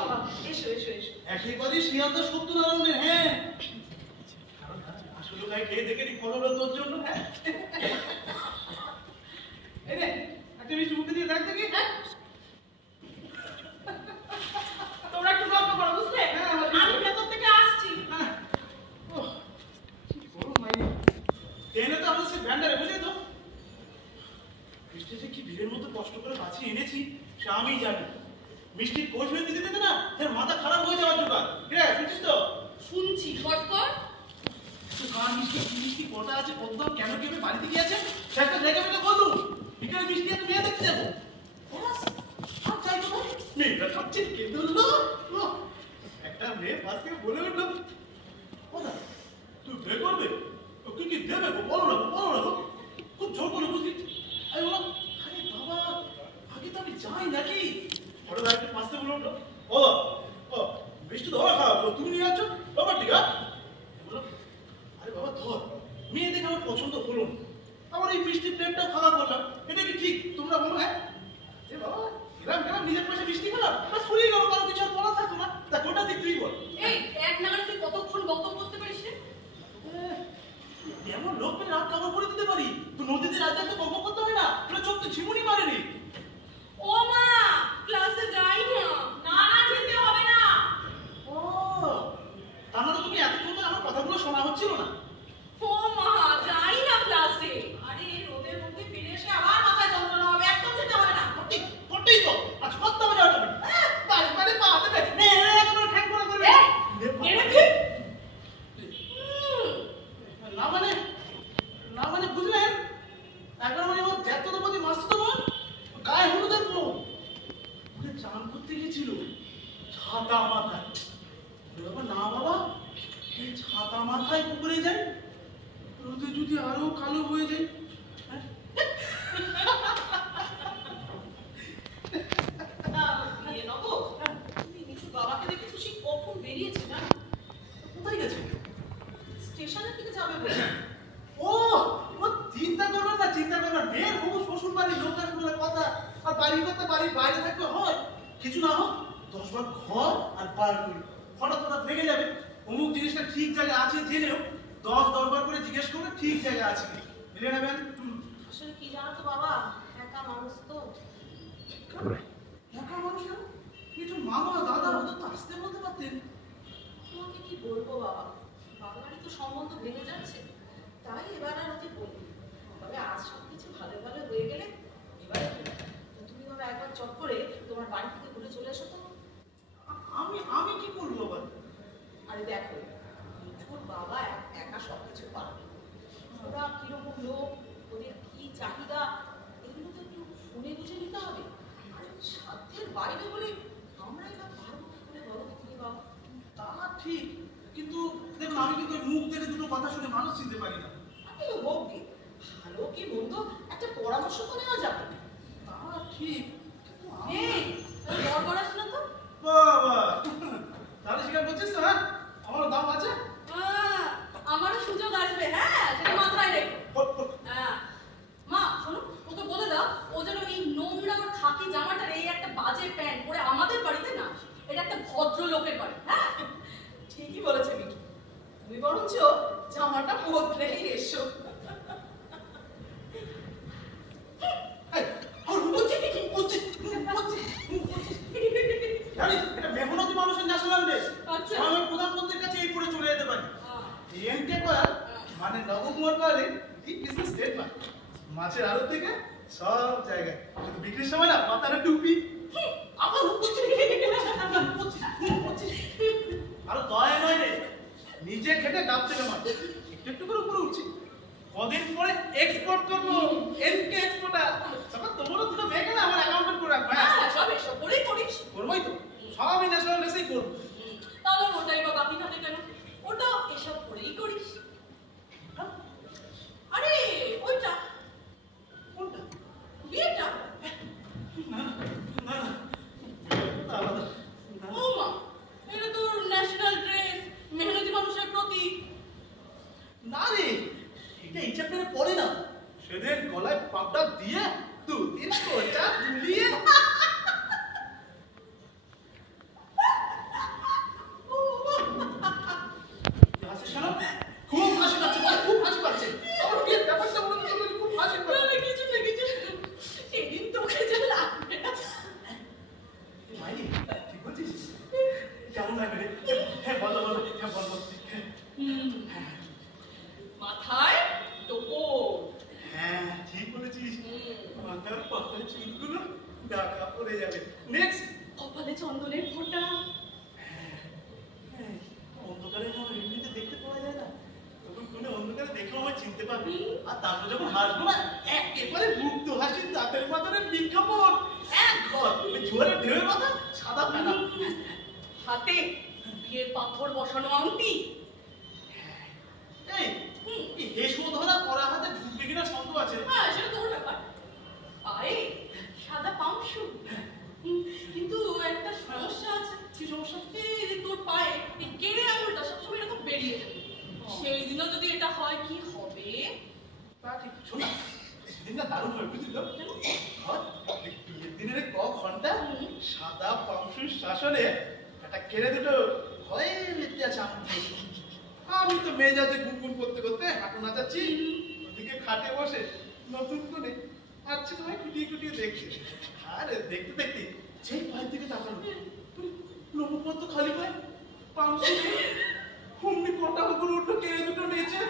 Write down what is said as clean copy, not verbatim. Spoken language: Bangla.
স্বভাব। এসো এসো এসো। একেবারেই শিয়াল তো সত্যনারায়ণের। হ্যাঁ, আসলে ভাই খেয়ে দেখে ফল হলো তোর জন্য। হ্যাঁ, এই রে একটা মিষ্টি মুখে দিয়ে দেখ দেখি। হ্যাঁ, তোমরা একটু গল্প করো, বুঝলে? আমি ভেতর থেকে আসছি। ট্রেনে তো আমাদের সে ব্যান্ডারে, বুঝলি তো? মিষ্টিতে কি ভিড়ের মতো কষ্ট করে বাঁচিয়ে এনেছি সে আমিই জানি। মিষ্টির কোচ হয়ে দিতে দিতে না তার মাথা খারাপ হয়ে যাওয়ার জোগাড়। হ্যাঁ, শুনছিস তো? শুনছি, ফট কর। তো কার মিষ্টি কি মিষ্টি কটা আছে, কত দাম, কেন কেবে বাড়িতে গিয়েছে সেটা দেখে ফেলে বলু। বিকেলে মিষ্টি একটা মেয়ে দেখতে যাবো। আর চাই তো মেয়েটা খাচ্ছে কে ধরলো। একটা মেয়ে পাশ থেকে বলে উঠলো, কথা তুই বে করবে কি কি দেবে গো, বলো না গো, বলো না গো। খুব জোর করে বুঝলি। আমি বললাম আরে বাবা আগে তো আমি যাই নাকি। হঠাৎ একটা পাশ থেকে বলে উঠলো, ও ও মিষ্টি ধরা খাওয়াবো তুমি নিয়ে আসছো বাবা। ঠিক আছে, আরে বাবা ধর, মেয়ে দেখে আমার পছন্দ হলো না, আমার এই মিষ্টি প্লেটটা ফাঁকা করলাম, এটা কি ঠিক তোমরা বলো? হ্যাঁ বাবা এরকম গেলাম নিজের পয়সা মিষ্টি খেলাম, বাস ফুরিয়ে গেল, কারো কিছু আর বলা থাকতো না। তা কোনটা দিক তুই বল। এই এক নাগারে তুই কতক্ষণ বকবক করতে পারিস রে? এমন লোক পেলে রাত কভার করে দিতে পারি। তো নদীতে রাত জাগতে বকবক করতে হয় না, তোরা চোখ তো ঝিমুনি মারেনি। ও মা, ক্লাসে যাই না। না না, যেতে হবে না। ও তার মানে তুমি এতক্ষণ ধরে আমার কথাগুলো শোনা হচ্ছিল না? ও মা, যাই না ক্লাসে। আরে রোদের মধ্যে ফিরে এসে আবার মাথায় যন্ত্রণা হবে, একদম যেতে হবে না। কোনটাই তো আজ কত হবে যাওয়া যাবে। বাড়ি বাড়ি পা হাতে বেশ নে একেবারে ঠ্যাং করা করবে। এটা কি? না মানে বুঝলেন, একবার মানে আমার জ্যাঠতো প্রতি মাসতো বোন গায়ে হলুদের বউ ওকে চান করতে গেছিল ছাতা মাথায়। বাবা না বাবা, এই ছাতা মাথায় পুকুরে যায়, রোদে যদি আরো কালো হয়ে যায়। বাবাকে দেখে খুশি কখন বেরিয়েছে না? কোথায় গেছে? স্টেশনের দিকে যাবে বলে। ও ও চিন্তা করবেন না, চিন্তা করবেন। মেয়ের হবু শ্বশুর বাড়ির লোক আসবে বলে কথা, আর বাড়ি করতে বাড়ির বাইরে থাকতে হয়। কিছু না হোক 10 বার ঘর আর বার করি, হঠাৎ হঠাৎ রেগে যাবে। অমুক জিনিসটা ঠিক জায়গায় আছে জেনেও 10 বার করে জিজ্ঞেস করবে ঠিক জায়গায় আছে কি, বুঝে নেবেন। আসলে কি জানো তো বাবা, একা মানুষ তো। একা মানুষ কেন? কিছু মামা দাদা ওদের তো আসতে বলতে পারতেন। তোমাকে কি বলবো বাবা, বাবারই তো সম্বন্ধ ভেঙে যাচ্ছে, তাই এবার আর ওকে বলি। তবে আজ সব কিছু ভালো ভালো হয়ে গেলে এবারে তুমি বাবা একবার চট করে তোমার বাড়ি থেকে ঘুরে চলে এসো তো। আমি কি করবো আবার? আরে দেখো, তোর বাবা একা সবকিছু পারবে। ওরা কিরকম লোক, ওদের কি চাহিদা, এগুলো তো একটু শুনে বুঝে নিতে হবে। আর সাধ্যের বাইরে বলে আমরাই বা পারবো কি করে বলো দেখি বাবা? তা ঠিক, কিন্তু দেখুন আমি কিন্তু মুখ দেখে দুটো কথা শুনে মানুষ চিনতে পারি না। আমি হোক গে, ভালো কি মন্দ একটা পরামর্শ তো নেওয়া যাবে। তা ঠিক, এই বড় বড় আসলো তো। বাবা তাহলে স্বীকার করছিস তো? হ্যাঁ আমারও দাম আছে। আমারও সুযোগ আসবে, হ্যাঁ সেটা মাথায় রেখো। মা শোনো, ওকে বলে দাও ও যেন এই নোংরা আমার খাকি জামাটার এই একটা বাজে প্যান্ট পরে আমাদের বাড়িতে না। এটা একটা ভদ্র লোকের বাড়ি। হ্যাঁ ঠিকই বলেছে মিকি, তুমি বরঞ্চ জামাটা বদলেই এসো। এটা মেহনতি মানুষের ন্যাশনাল ড্রেস। আমি প্রধানমন্ত্রীর কাছে এই পরে চলে যেতে পারি। এনকে কয়াল মানে নবকুমার কয়ালে কি বিজনেস স্টেটমেন্ট, মাছের আড়ত থেকে সব জায়গায় শুধু বিক্রির সময় না মাথার টুপি। আমার আরো দয়া নয় রে, নিজে খেটে ডাব থেকে মাছ একটু একটু করে উপরে উঠছি। কদিন পরে এক্সপোর্ট করবো, এনকে এক্সপোর্টার। তখন তোমারও দুটো মেয়েকে না আমার অ্যাকাউন্টে করে রাখবো। সব এসব করেই করিস। করবোই তো, সবই ন্যাশনাল ড্রেসেই করবো। তাহলে ওটাই বা বাকি থাকে কেন? ওটাও এসব করেই করিস। আরে ওইটা কোনটা? বিয়েটা। আলাদা। ও মা, এটা তো ন্যাশনাল ড্রেস, মেহনতি মানুষের প্রতীক। না রে, এটা এই চ্যাপ্টারে পড়ে না। সেদিন গলায় পাবডা দিয়ে মাথার পাতার চুলগুলো ঢাকা পড়ে যাবে। নেক্সট, কপালে চন্দনের ফোঁটা। অন্ধকারে আমার এমনিতে দেখতে পাওয়া যায় না, তখন কোনো অন্ধকারে দেখেও আমার চিনতে পারবি। আর তারপর যখন হাসবো না, একেবারে মুক্ত হাসি, দাঁতের মাথার বিজ্ঞাপন, এক ঘর ওই জোয়ারের ঢেউয়ের মাথা, সাদা ফেনা, হাতে বিয়ের পাথর বসানো আংটি। এই হেসো ধরা করা হাতে ঢুকবে কিনা সন্দেহ আছে। হ্যাঁ, সেটা তোর ব্যাপার। পায়ে সাদা পামশু। কিন্তু একটা সমস্যা আছে। কি সমস্যা? এই যে তোর পায়ে এই কেড়ে আঙুলটা সবসময় এরকম বেরিয়ে যাবে। সেই দিনও যদি এটা হয় কি হবে? তা ঠিক। শোনা, সেদিন না দারুণ হয়, বুঝলি তো? বিয়ের দিনের ক ঘন্টা সাদা পামসুর শাসনে একটা কেড়ে দুটো ভয়ে লিখতে আছে আমার। আমি তো মেজাজে গুনগুন করতে করতে হাঁটু নাচাচ্ছি, ওদিকে খাটে বসে নতুন করে আচ্ছা তোমায় খুঁটিয়ে খুঁটিয়ে দেখছে। আরে দেখতে দেখতে সেই পায়ের দিকে তাকালো, লোমপত্র খালি পায়, পামসু নেই, অমনি কটা করে উঠলো, কেড়ে দুটো নিয়েছে।